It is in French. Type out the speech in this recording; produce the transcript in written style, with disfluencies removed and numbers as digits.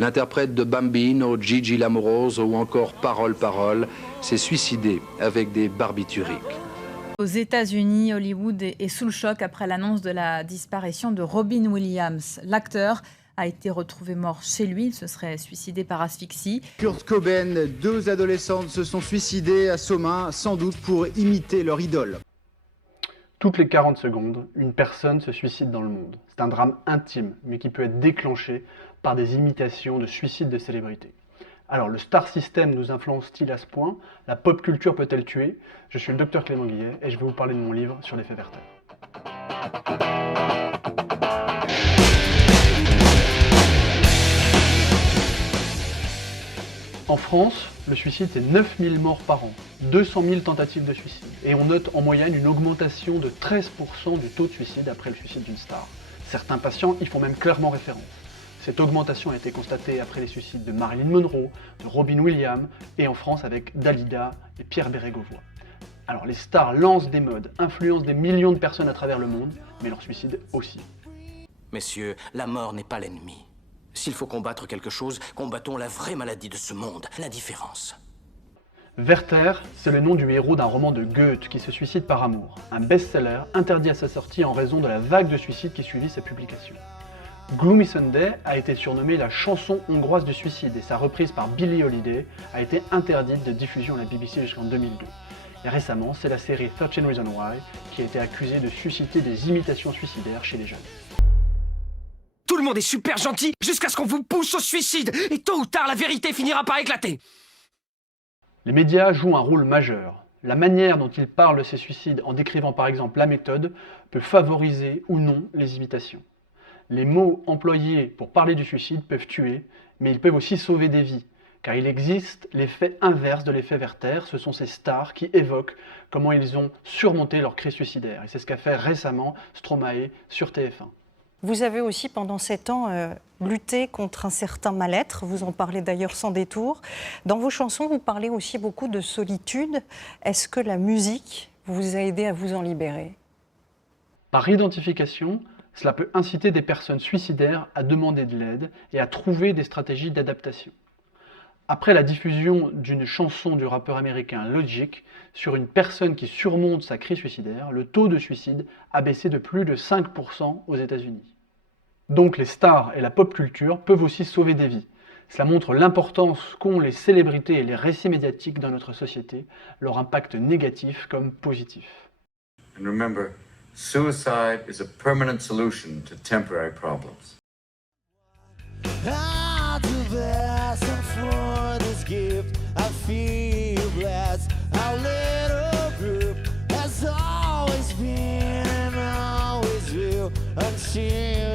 L'interprète de Bambino, Gigi Lamoroso ou encore Parole, Parole s'est suicidé avec des barbituriques. Aux États-Unis, Hollywood est sous le choc après l'annonce de la disparition de Robin Williams. L'acteur a été retrouvé mort chez lui. Il se serait suicidé par asphyxie. Kurt Cobain, 2 adolescentes se sont suicidées à Somain, sans doute pour imiter leur idole. Toutes les 40 secondes, une personne se suicide dans le monde. C'est un drame intime, mais qui peut être déclenché par des imitations de suicides de célébrités. Alors, le star system nous influence-t-il à ce point? La pop culture peut-elle tuer? Je suis le docteur Clément Guillet et je vais vous parler de mon livre sur l'effet Werther. En France, le suicide c'est 9000 morts par an, 200 000 tentatives de suicide. Et on note en moyenne une augmentation de 13% du taux de suicide après le suicide d'une star. Certains patients y font même clairement référence. Cette augmentation a été constatée après les suicides de Marilyn Monroe, de Robin Williams et en France avec Dalida et Pierre Bérégovoy. Alors les stars lancent des modes, influencent des millions de personnes à travers le monde, mais leur suicide aussi. Messieurs, la mort n'est pas l'ennemi. S'il faut combattre quelque chose, combattons la vraie maladie de ce monde, l'indifférence. Werther, c'est le nom du héros d'un roman de Goethe qui se suicide par amour. Un best-seller interdit à sa sortie en raison de la vague de suicides qui suivit sa publication. Gloomy Sunday a été surnommée la chanson hongroise du suicide et sa reprise par Billie Holiday a été interdite de diffusion à la BBC jusqu'en 2002. Et récemment, c'est la série 13 Reasons Why qui a été accusée de susciter des imitations suicidaires chez les jeunes. Tout le monde est super gentil jusqu'à ce qu'on vous pousse au suicide. Et tôt ou tard, la vérité finira par éclater. Les médias jouent un rôle majeur. La manière dont ils parlent de ces suicides en décrivant par exemple la méthode peut favoriser ou non les imitations. Les mots employés pour parler du suicide peuvent tuer, mais ils peuvent aussi sauver des vies. Car il existe l'effet inverse de l'effet Werther, ce sont ces stars qui évoquent comment ils ont surmonté leur crise suicidaire. Et c'est ce qu'a fait récemment Stromae sur TF1. Vous avez aussi, pendant 7 ans, lutté contre un certain mal-être. Vous en parlez d'ailleurs sans détour. Dans vos chansons, vous parlez aussi beaucoup de solitude. Est-ce que la musique vous a aidé à vous en libérer? Par identification, cela peut inciter des personnes suicidaires à demander de l'aide et à trouver des stratégies d'adaptation. Après la diffusion d'une chanson du rappeur américain Logic sur une personne qui surmonte sa crise suicidaire, le taux de suicide a baissé de plus de 5% aux États-Unis. Donc les stars et la pop culture peuvent aussi sauver des vies. Cela montre l'importance qu'ont les célébrités et les récits médiatiques dans notre société, leur impact négatif comme positif. And remember, suicide is a permanent solution to temporary problems. For this gift, I feel blessed. Our little group has always been and always will until